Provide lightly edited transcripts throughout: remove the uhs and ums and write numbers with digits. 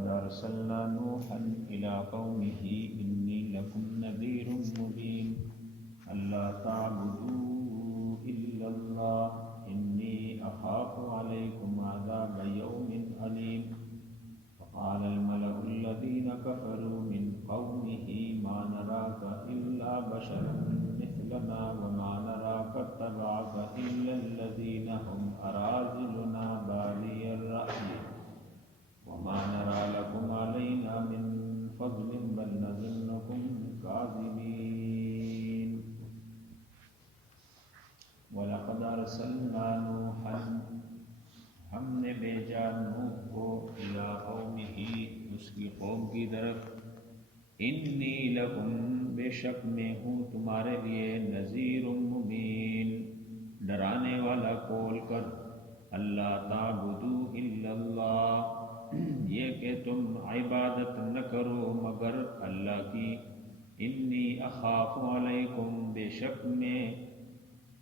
وَلَقَدْ أَرْسَلْنَا نُوحًا إِلَىٰ قَوْمِهِ إِنِّي لَكُمْ نَذِيرٌ مُّبِينٌ أَلَّا تَعْبُدُوا إِلَّا اللَّهَ إِنِّي أَخَافُ عَلَيْكُمْ عَذَابَ يَوْمٍ أَلِيمٍ وَقَالَ الْمَلَأُ الَّذِينَ كَفَرُوا مِنْ قَوْمِهِ مَا نَرَاكَ إِلَّا بَشَرًا مِثْلَنَا وَمَا نَرَاكَ اتَّبَعَكَ إِلَّا الَّذِينَ هُمْ أَرَاذِلُنَا بَادِيَ الرَّأْيِ وَمَا نَرَىٰ لَكُمْ عَلَيْنَا مِنْ فَضْلٍ بَلْ نَظُنُّكُمْ كَاذِبِينَ وَلَقَدْ أَرْسَلْنَا نُوحًا ہم نے بھیجا نوح کو إِلَىٰ قَوْمِهِ اس کی قوم کی طرف إِنِّي لَكُمْ بے شک میں ہوں تمہارے لیے نذیر مبین ڈرانے والا کھول کر اللہ تعبدوا إِلَّا اللَّهَ یہ کہ تم عبادت نہ کرو مگر اللہ کی انی اخاف علیکم بے شک میں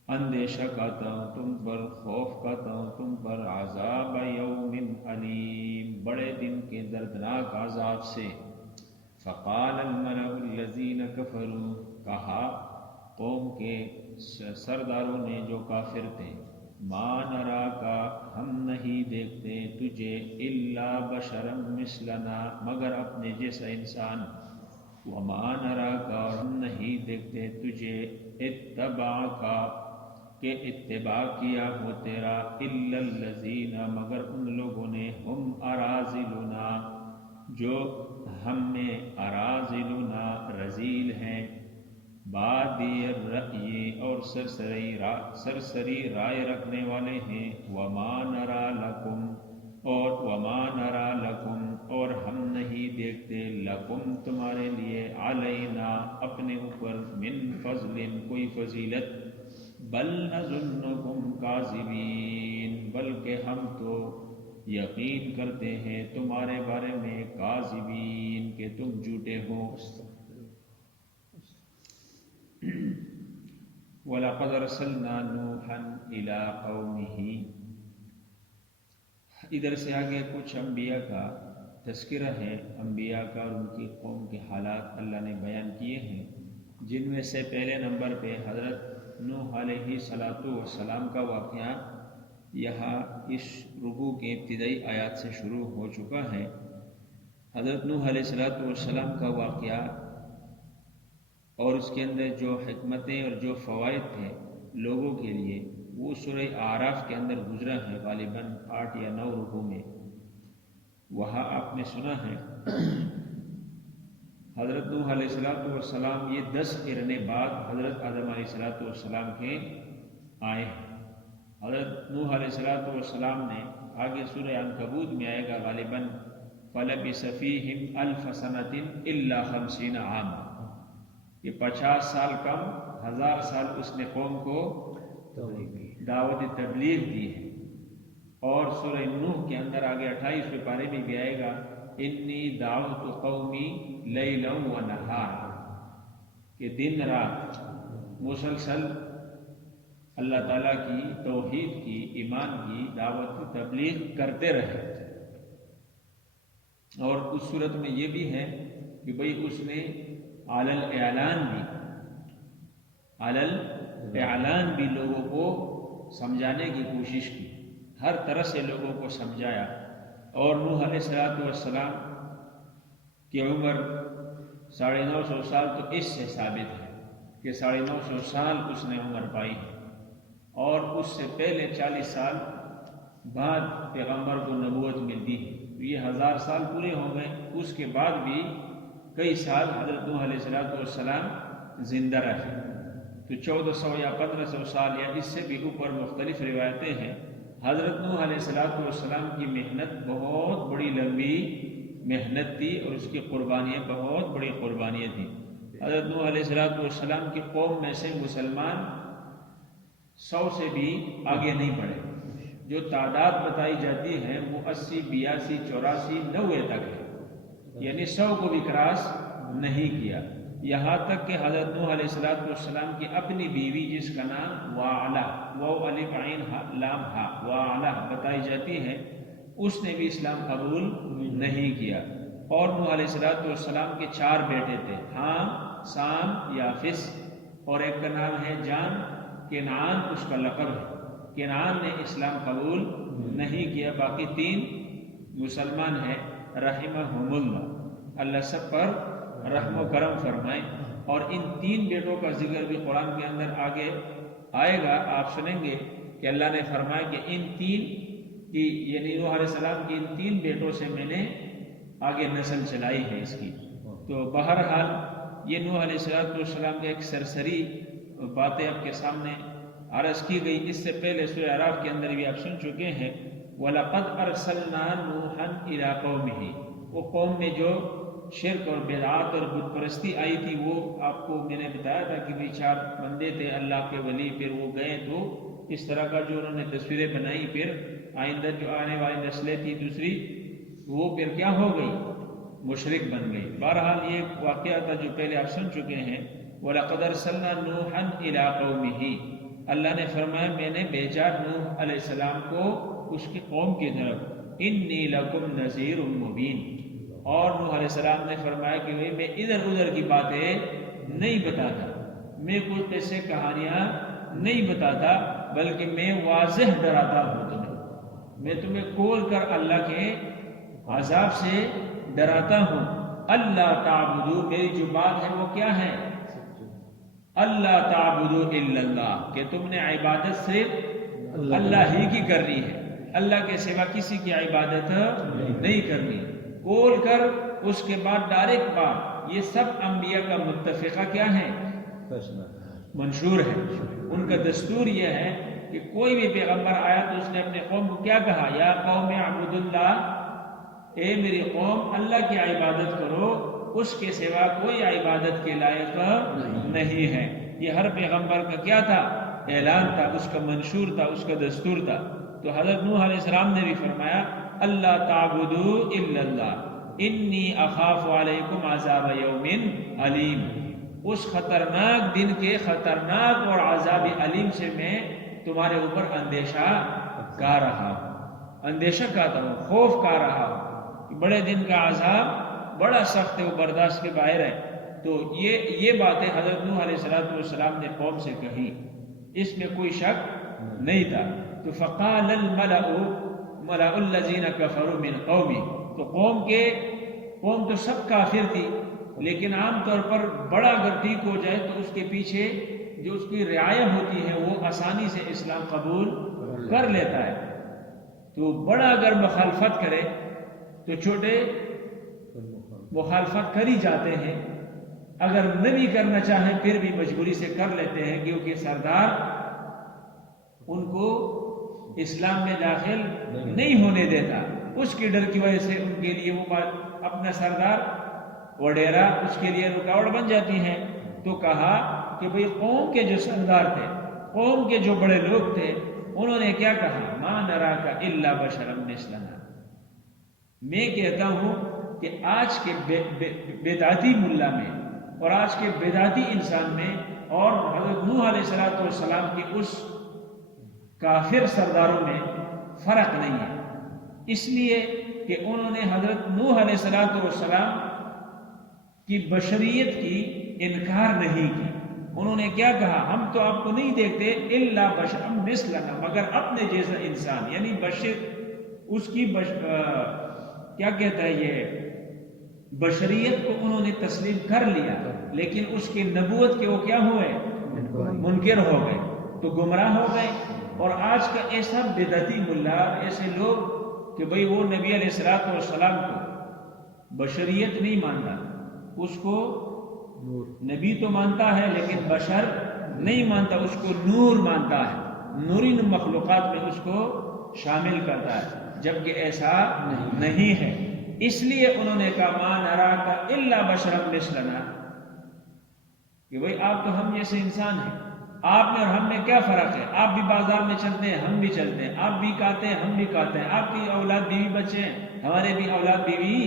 اندیشہ کرتا ہوں تم پر خوف کرتا ہوں تم پر عذاب یوم علیم بڑے دن کے دردناک عذاب سے فقال الملأ الذین کفروا کہا قوم کے سرداروں نے جو کافر تھے ما نراکا ہم نہیں دیکھتے تجھے الا بشرا مثلنا مگر اپنے جیسا انسان وما نراکا اور ہم نہیں دیکھتے تجھے اتبعکا کہ اتباع کیا ہو تیرا الا الذین مگر ان لوگوں نے ہم اراذلنا جو ہم میں اراذلنا رذیل ہیں بادی الرأی اور سرسری رائے رکھنے والے ہیں وما نرا لکم اور ہم نہیں دیکھتے لکم تمہارے لیے علینا اپنے اوپر من فضل کوئی فضیلت بل نظنکم کاذبین بلکہ ہم تو یقین کرتے ہیں تمہارے بارے میں کاذبین کہ تم جھوٹے ہو وَلَقَدْ أَرْسَلْنَا نُوحًا إِلَىٰ قَوْمِهِ ادھر سے آگے کچھ انبیاء کا تذکرہ ہے انبیاء کا اور ان کی قوم کے حالات اللہ نے بیان کیے ہیں جن میں سے پہلے نمبر پہ حضرت نوح علیہ السلام کا واقعہ یہاں اس رکوع کے ابتدائی آیات سے شروع ہو چکا ہے حضرت نوح علیہ السلام کا واقعہ اور اس کے اندر جو حکمتیں اور جو فوائد تھے لوگوں کے لیے وہ سورہ اعراف کے اندر گزرا ہے غالباً 8 یا 9 رکوع میں وہاں آپ نے سنا ہے حضرت نوح علیہ السلام یہ 10 قرن بعد حضرت آدم علیہ السلام کے آئے ہیں حضرت نوح علیہ السلام نے آگے سورہ عنکبوت میں آئے گا غالباً فَلَبِثَ فِيهِمْ أَلْفَ سَنَةٍ إِلَّا 50 عَامًا کہ 50 سال کم 1000 سال اس نے قوم کو دعوت تبلیغ دی ہے اور سورہ نوح کے اندر آگے 28ویں پارے میں بھی آئے گا انی دعوت قومی لیلا و نہار کہ دن رات مسلسل اللہ تعالیٰ کی توحید کی ایمان کی دعوت تبلیغ کرتے رہے اور اس صورت میں یہ بھی ہے کہ بھئی اس نے علی الاعلان بھی لوگوں کو سمجھانے کی کوشش کی ہر طرح سے لوگوں کو سمجھایا اور نوح علیہ السلام کی عمر 950 سال تو اس سے ثابت ہے کہ 950 سال اس نے عمر پائی ہے اور اس سے پہلے 40 سال بعد پیغمبر کو نبوت ملتی ہے تو یہ 1000 سال پورے ہو گئے اس کے بعد بھی کئی سال حضرت نوح علیہ السلام زندہ رہے تو 1400 یا 1500 سال یا اس سے بھی اوپر مختلف روایتیں ہیں حضرت نوح علیہ السلام کی محنت بہت بڑی لمبی محنت تھی اور اس کی قربانیاں بہت بڑی قربانیاں تھیں حضرت نوح علیہ السلام کی قوم میں سے مسلمان 100 سے بھی آگے نہیں بڑھے جو تعداد بتائی جاتی ہے وہ 80 82 84 90 تک ہے یعنی 100 کو بھی کراس نہیں کیا یہاں تک کہ حضرت نوح علیہ السلام کی اپنی بیوی جس کا نام وعلا واو الف عین لام ہا وعلا بتائی جاتی ہے اس نے بھی اسلام قبول نہیں کیا۔ اور نوح علیہ السلام کے 4 بیٹے تھے، حام، سام، یافس، اور ایک کا نام ہے جان، کنعان اس کا لقب ہے۔ کنعان نے اسلام قبول نہیں کیا، باقی 3 مسلمان ہیں رحمہم اللہ، اللہ سب پر رحم و کرم فرمائے۔ اور ان 3 بیٹوں کا ذکر بھی قرآن کے اندر آگے آئے گا، آپ سنیں گے کہ اللہ نے فرمایا کہ ان 3 کی، یعنی نوح علیہ السلام کی ان 3 بیٹوں سے میں نے آگے نسل چلائی ہے اس کی۔ تو بہرحال یہ نوح علیہ السلام کے ایک سرسری باتیں آپ کے سامنے عرض کی گئی۔ اس سے پہلے سورہ اعراف کے اندر بھی آپ سن چکے ہیں، وَلَقَدْ أَرْسَلْنَا نُوحًا إِلَىٰ قَوْمِهِ، وہ قوم میں جو شرک اور بدعات اور بت پرستی آئی تھی، وہ آپ کو میں نے بتایا تھا کہ بھی 4 بندے تھے اللہ کے ولی، پھر وہ گئے تو اس طرح کا جو انہوں نے تصویریں بنائی، پھر آئندہ جو آنے والی نسلیں تھی دوسری، وہ پھر کیا ہو گئی؟ مشرک بن گئی۔ بہرحال یہ واقعہ تھا جو پہلے آپ سن چکے ہیں۔ وَلَقَدْ أَرْسَلْنَا نُوحًا إِلَىٰ قَوْمِهِ، اللہ نے فرمایا میں نے بھیجا نوح علیہ السلام کو اس کی قوم کی طرف، إِنِّي لَكُمْ نَذِيرٌ مُّبِينٌ، اور نوح علیہ السلام نے فرمایا کہ میں ادھر ادھر کی باتیں نہیں بتاتا، میں کوئی قصے کہانیاں نہیں بتاتا، بلکہ میں واضح ڈراتا ہوں تمہیں، میں تمہیں کھول کر اللہ کے عذاب سے ڈراتا ہوں۔ اللہ تعبدو، میری جو بات ہے وہ کیا ہے؟ اللہ تعبدو الا اللہ، کہ تم نے عبادت صرف اللہ ہی کی کرنی ہے، اللہ کے سوا کسی کی عبادت نہیں کرنی۔ کھول کر اس کے بعد ڈائریکٹ بات، یہ سب انبیاء کا متفقہ کیا ہے؟ منشور ہے، ان کا دستور یہ ہے کہ کوئی بھی پیغمبر آیا تو اس نے اپنے قوم کو کیا کہا؟ یا قوم اعبدوا اللہ، اے میری قوم اللہ کی عبادت کرو، اس کے سوا کوئی عبادت کے لائق نہیں ہے۔ یہ ہر پیغمبر کا کیا تھا؟ اعلان تھا، اس کا منشور تھا، اس کا دستور تھا۔ تو حضرت نوح علیہ السلام نے بھی فرمایا اللہ تعبدوا الا اللہ انی اخاف علیکم عذاب یوم علیم، اس خطرناک دن کے خطرناک اور عذاب علیم سے میں تمہارے اوپر اندیشہ کا رہا ہوں، اندیشہ کاتا ہوں، خوف کا رہا ہوں، بڑے دن کا عذاب بڑا سخت ہے، وہ برداشت کے باہر ہے۔ تو یہ باتیں حضرت نوح علیہ السلام نے قوم سے کہی، اس میں کوئی شک نہیں تھا۔ تو فقال الملأ الذین کفروا من قومی، تو قوم تو سب کافر تھی، لیکن عام طور پر بڑا اگر ٹھیک ہو جائے تو اس کے پیچھے جو اس کی رعایا ہوتی ہے وہ آسانی سے اسلام قبول کر لیتا ہے۔ تو بڑا اگر مخالفت کرے تو چھوٹے مخالفت کر ہی جاتے ہیں، اگر نبی کرنا چاہیں پھر بھی مجبوری سے کر لیتے ہیں، کیونکہ سردار ان کو اسلام میں داخل نہیں ہونے دیتا، اس کے ڈر کی وجہ سے ان کے لیے وہ بات اپنا سردار وڈیرا اس کے لیے رکاوٹ بن جاتی ہے۔ تو کہا کہ بھئی قوم کے جو سردار تھے، قوم کے جو بڑے لوگ تھے، انہوں نے کیا کہا؟ ما نراک الا بشرا مثلنا، میں کہتا ہوں کہ آج کے بدعتی ملا میں اور آج کے بدعتی انسان میں اور حضرت نوح علیہ السلام کی اس کافر سرداروں میں فرق نہیں ہے، اس لیے کہ انہوں نے حضرت نوح علیہ السلام کی بشریت کی انکار نہیں کی۔ انہوں نے کیا کہا؟ ہم تو آپ کو نہیں دیکھتے الا بشرا مثلنا، مگر اپنے جیسا انسان، یعنی بشر اس کی کیا کہتا ہے یہ بشریت کو انہوں نے تسلیم کر لیا، لیکن اس کی نبوت کے وہ کیا ہوئے؟ منکر ہو گئے، تو گمراہ ہو گئے۔ اور آج کا ایسا بدعتی ملا، ایسے لوگ کہ بھئی وہ نبی علیہ السلام کو بشریت نہیں مانتا، اس کو نبی تو مانتا ہے لیکن بشر نہیں مانتا، اس کو نور مانتا ہے، نوری مخلوقات میں اس کو شامل کرتا ہے، جبکہ ایسا نہیں ہے۔ اس لیے انہوں نے کہا ما نراک الا بشرا مثلنا، کہ بھئی آپ تو ہم جیسے انسان ہیں، آپ میں اور ہم میں کیا فرق ہے؟ آپ بھی بازار میں چلتے ہیں، ہم بھی چلتے ہیں، آپ بھی کھاتے ہیں، ہم بھی کھاتے ہیں، آپ کی اولاد بیوی بچے ہیں، ہمارے بھی اولاد بیوی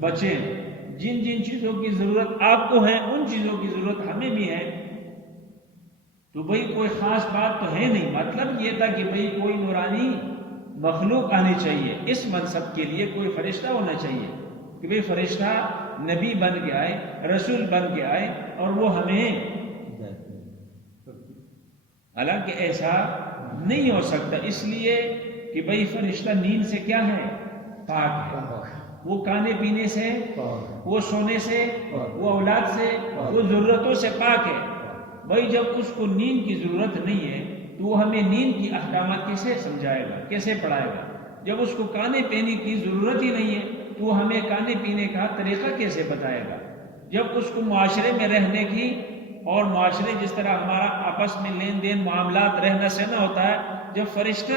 بچے ہیں، جن جن چیزوں کی ضرورت آپ کو ہے ان چیزوں کی ضرورت ہمیں بھی ہے، تو بھئی کوئی خاص بات تو ہے نہیں۔ مطلب یہ تھا کہ بھئی کوئی نورانی مخلوق آنی چاہیے، اس منصب کے لیے کوئی فرشتہ ہونا چاہیے کہ بھئی فرشتہ نبی بن کے آئے، رسول بن کے آئے اور وہ ہمیں، حالانکہ ایسا نہیں ہو سکتا، اس لیے کہ بھئی فرشتہ نیند سے کیا ہے؟ پاک ہے، وہ کھانے پینے سے، وہ سونے سے، وہ اولاد سے، وہ ضرورتوں سے پاک ہے۔ بھئی جب اس کو نیند کی ضرورت نہیں ہے تو وہ ہمیں نیند کی احکامات کیسے سمجھائے گا، کیسے پڑھائے گا؟ جب اس کو کھانے پینے کی ضرورت ہی نہیں ہے تو وہ ہمیں کھانے پینے کا طریقہ کیسے بتائے گا؟ جب اس کو معاشرے میں رہنے کی، اور معاشرے جس طرح ہمارا آپس میں لین دین معاملات رہنا سہنا ہوتا ہے، جب فرشتے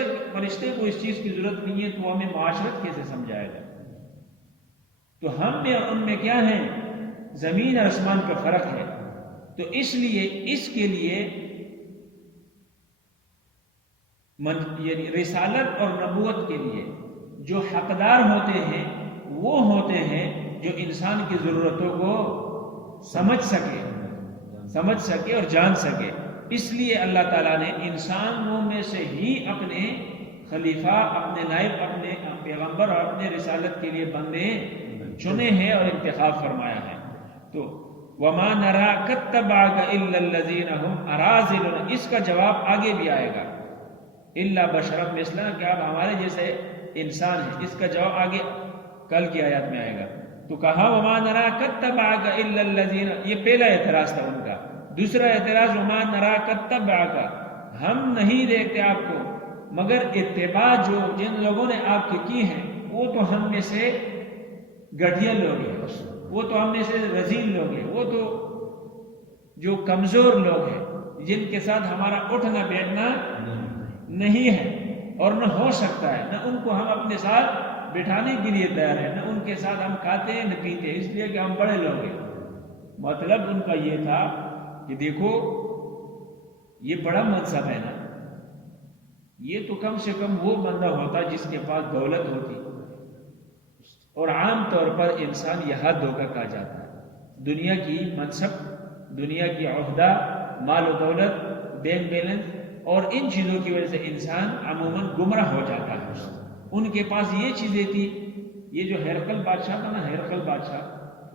کو اس چیز کی ضرورت نہیں ہے تو وہ ہمیں معاشرت کیسے سمجھائے گا؟ تو ہم میں اور ان میں کیا ہے؟ زمین اور آسمان کا فرق ہے۔ تو اس لیے اس کے لیے یعنی رسالت اور نبوت کے لیے جو حقدار ہوتے ہیں وہ ہوتے ہیں جو انسان کی ضرورتوں کو سمجھ سکے اور جان سکے۔ اس لیے اللہ تعالیٰ نے انسانوں میں سے ہی اپنے خلیفہ، اپنے نائب، اپنے پیغمبر اور اپنے رسالت کے لیے بندے چنے ہیں اور انتخاب فرمایا ہے۔ تو وَمَا نَرَاكَ اتَّبَعَكَ إِلَّا الَّذِينَ هُمْ أَرَاذِلُونَ، اس کا جواب آگے بھی آئے گا، الا بشرا مثلنا، کہ آپ ہمارے جیسے انسان ہیں، اس کا جواب آگے کل کی آیات میں آئے گا۔ تو کہا وما نراک اتبعک الا الذین، یہ پہلا اعتراض تھا ان کا۔ دوسرا اعتراض وما نراک اتبعک، ہم نہیں دیکھتے آپ کو مگر اتباع جو جن لوگوں نے آپ کی ہیں وہ تو ہم میں سے گٹھیا لوگ ہیں، وہ تو ہم میں سے رذیل لوگ ہیں، وہ تو جو کمزور لوگ ہیں جن کے ساتھ ہمارا اٹھنا بیٹھنا نہیں ہے اور نہ ہو سکتا ہے، نہ ان کو ہم اپنے ساتھ بٹھانے کے لیے تیار ہیں، نہ ان کے ساتھ ہم کھاتے ہیں نہ پیتے ہیں، اس لیے کہ ہم بڑے لوگ ہیں۔ مطلب ان کا یہ تھا کہ دیکھو یہ بڑا منصب ہے نا، یہ تو کم سے کم وہ بندہ ہوتا جس کے پاس دولت ہوتی، اور عام طور پر انسان یہاں دھوکہ کھا جاتا ہے، دنیا کی منصب، دنیا کی عہدہ، مال و دولت، بینک بیلنس اور ان چیزوں کی وجہ سے انسان عموماً گمراہ ہو جاتا ہے۔ ان کے پاس یہ چیزیں تھی، یہ جو ہرقل بادشاہ تھا نا، ہرقل بادشاہ،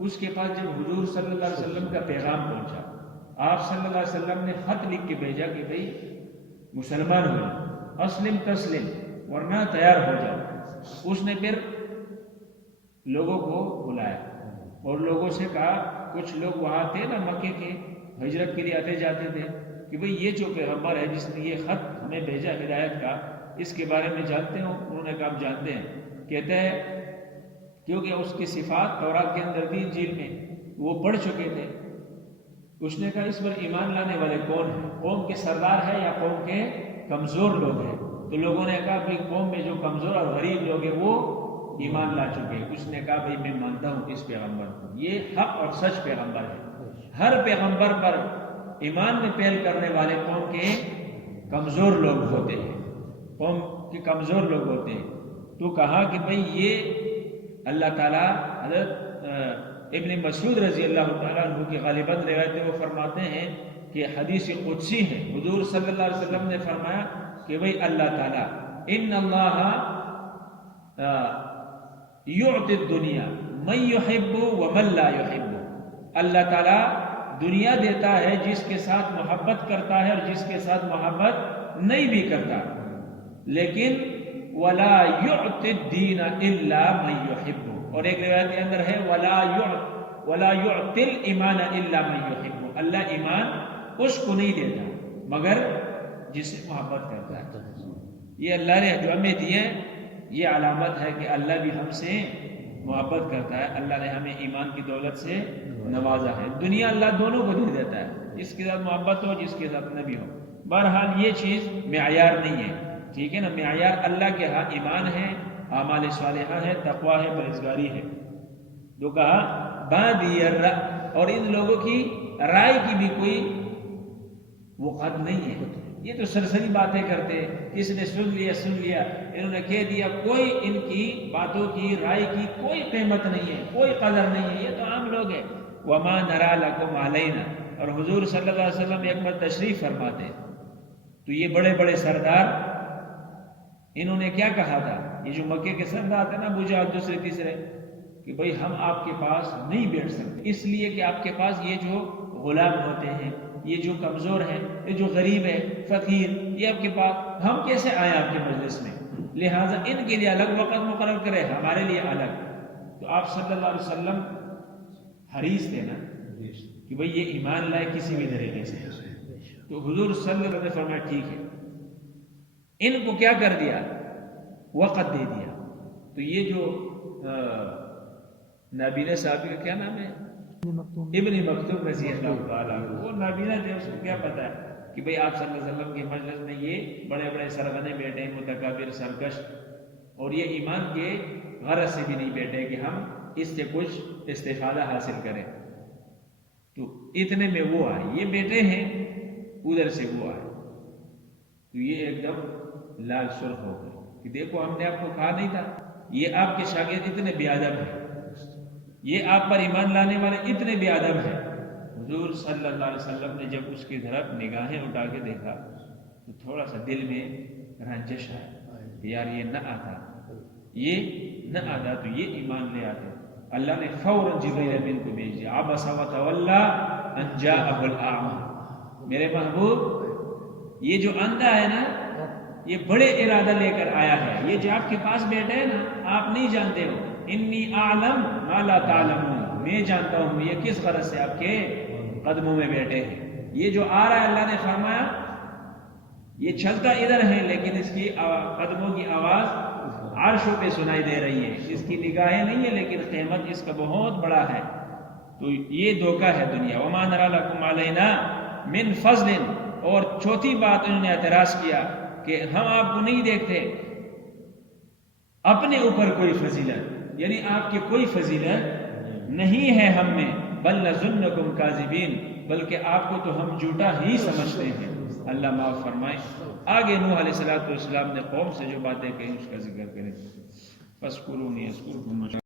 اس کے پاس جب حضور صلی اللہ علیہ وسلم کا پیغام پہنچا، آپ صلی اللہ علیہ وسلم نے خط لکھ کے بھیجا کہ بھئی مسلمان ہو جاؤ، اسلم تسلم، ورنہ تیار ہو جاؤ۔ اس نے پھر لوگوں کو بلایا اور لوگوں سے کہا، کچھ لوگ وہاں تھے نا مکے کے، ہجرت کے لیے آتے جاتے تھے، کہ بھئی یہ جو پیغمبر ہے جس نے یہ خط ہمیں بھیجا ہدایت کا، اس کے بارے میں جانتے ہو؟ انہوں نے کہا آپ جانتے ہیں۔ کہتے ہیں کیونکہ اس کی صفات تورات کے اندر بھی، انجیل میں وہ پڑھ چکے تھے۔ اس نے کہا اس پر ایمان لانے والے کون ہیں؟ قوم کے سردار ہے یا قوم کے کمزور لوگ ہیں؟ تو لوگوں نے کہا بھئی قوم میں جو کمزور اور غریب لوگ ہیں وہ ایمان لا چکے۔ اس نے کہا بھئی میں مانتا ہوں اس پیغمبر کو، یہ حق اور سچ پیغمبر ہے۔ ہر پیغمبر پر ایمان میں پہل کرنے والے قوم کے کمزور لوگ ہوتے ہیں، قوم کے کمزور لوگ ہوتے ہیں۔ تو کہا کہ بھئی یہ اللہ تعالیٰ، حضرت ابن مسعود رضی اللہ تعالیٰ عنہ کی غالباً روایت وہ فرماتے ہیں کہ حدیث قدسی ہے، حضور صلی اللہ علیہ وسلم نے فرمایا کہ بھئی اللہ تعالیٰ ان اللہ یعطی الدنیا من یحب ومن لا یحب، اللہ تعالیٰ دنیا دیتا ہے جس کے ساتھ محبت کرتا ہے اور جس کے ساتھ محبت نہیں بھی کرتا، لیکن ولا یعطی الدین الا من یحب، اور ایک روایت کے اندر ہے ولا یعطی الایمان الا من یحب، اللہ ایمان اس کو نہیں دیتا مگر جس سے محبت کرتا ہے۔ یہ اللہ نے جو ہمیں دیے یہ علامت ہے کہ اللہ بھی ہم سے محبت کرتا ہے، اللہ نے ہمیں ایمان کی دولت سے نوازا ہے۔ دنیا اللہ دونوں کو دے دیتا ہے، جس کے ساتھ محبت ہو جس کے ساتھ نہ بھی ہو۔ بہرحال یہ چیز معیار نہیں ہے، ٹھیک ہے نا، معیار اللہ کے ہاں ایمان ہے، اعمال صالحہ ہے، تقویٰ ہے، پرہیزگاری ہے۔ تو کہا بادی الرأی، اور ان لوگوں کی رائے کی بھی کوئی وقت نہیں ہے، یہ تو سرسری باتیں کرتے، کس نے سن لیا انہوں نے کہہ دیا، کوئی ان کی باتوں کی، رائے کی کوئی قیمت نہیں ہے، کوئی قدر نہیں ہے، یہ تو عام لوگ ہیں۔ وما نرا لکم علینا، اور حضور صلی اللہ علیہ وسلم ایک بار تشریف فرماتے تو یہ بڑے بڑے سردار انہوں نے کیا کہا تھا؟ یہ جو مکے کے سردار تھے نا، ابو جہل دوسرے تیسرے، کہ بھئی ہم آپ کے پاس نہیں بیٹھ سکتے، اس لیے کہ آپ کے پاس یہ جو غلام ہوتے ہیں، یہ جو کمزور ہے، یہ جو غریب ہے، فقیر، یہ آپ کے پاس، ہم کیسے آئیں آپ کے مجلس میں؟ لہٰذا ان کے لیے الگ وقت مقرر کرے، ہمارے لیے الگ۔ تو آپ صلی اللہ علیہ وسلم حریص تھے نا کہ بھئی یہ ایمان لائے کسی بھی طریقے سے، تو حضور صلی اللہ علیہ وسلم نے فرمایا ٹھیک ہے۔ ان کو کیا کر دیا؟ وقت دے دیا۔ تو یہ جو نابینا صحابی کا کیا نام ہے؟ ابن مکتوم رضی اللہ تعالیٰ عنہ، وہ نابینا تھے، اس کو کیا پتا ہے کہ بھئی آپ صلی اللہ علیہ وسلم کے مجلس میں یہ بڑے بڑے سرغنے بیٹھے ہیں، متکبر، سرکش، اور یہ ایمان کے غرض سے بھی نہیں بیٹھے کہ ہم اس سے کچھ استفادہ حاصل کریں۔ تو اتنے میں وہ آئے، یہ بیٹے ہیں، ادھر سے وہ آئے، تو یہ ایک دم لال سرخ ہو گئے کہ دیکھو ہم نے آپ کو کہا نہیں تھا، یہ آپ کے شاگرد اتنے بے ادب ہیں، یہ آپ پر ایمان لانے والے اتنے بے ادب ہیں۔ حضور صلی اللہ علیہ وسلم نے جب اس کی طرف نگاہیں اٹھا کے دیکھا تو تھوڑا سا دل میں رنجش آیا کہ یار یہ نہ آتا، یہ نہ آتا تو یہ ایمان لے آتے۔ اللہ نے فوراً جبریل امین کو بھیج دیا، عبس وتولی ان جاءہ الاعمی، میرے محبوب یہ جو اندھا ہے نا، یہ بڑے ارادہ لے کر آیا ہے، یہ جو آپ کے پاس بیٹھے ہیں نا، آپ نہیں جانتے ہو، انی اعلم ما لا تعلمون، میں جانتا ہوں یہ کس غرض سے آپ کے قدموں میں بیٹھے ہیں۔ یہ جو آ رہا ہے، اللہ نے فرمایا یہ چلتا ادھر ہے لیکن اس کی قدموں کی آواز عرشوں پہ سنائی دے رہی ہے، اس کی نگاہیں نہیں ہے لیکن قیمت اس کا بہت بڑا ہے۔ تو یہ دھوکہ ہے دنیا۔ وما نری لکم علینا من فضل، اور چوتھی بات انہوں نے اعتراض کیا کہ ہم آپ کو نہیں دیکھتے اپنے اوپر کوئی فضیلت، یعنی آپ کی کوئی فضیلت نہیں ہے ہم میں، بل نظنکم کاذبین، بلکہ آپ کو تو ہم جھوٹا ہی سمجھتے ہیں۔ اللہ معاف فرمائے۔ آگے نوح علیہ السلام نے قوم سے جو باتیں کہیں اس کا ذکر کریں۔ فَاذْكُرُونِي أَذْكُرْكُمْ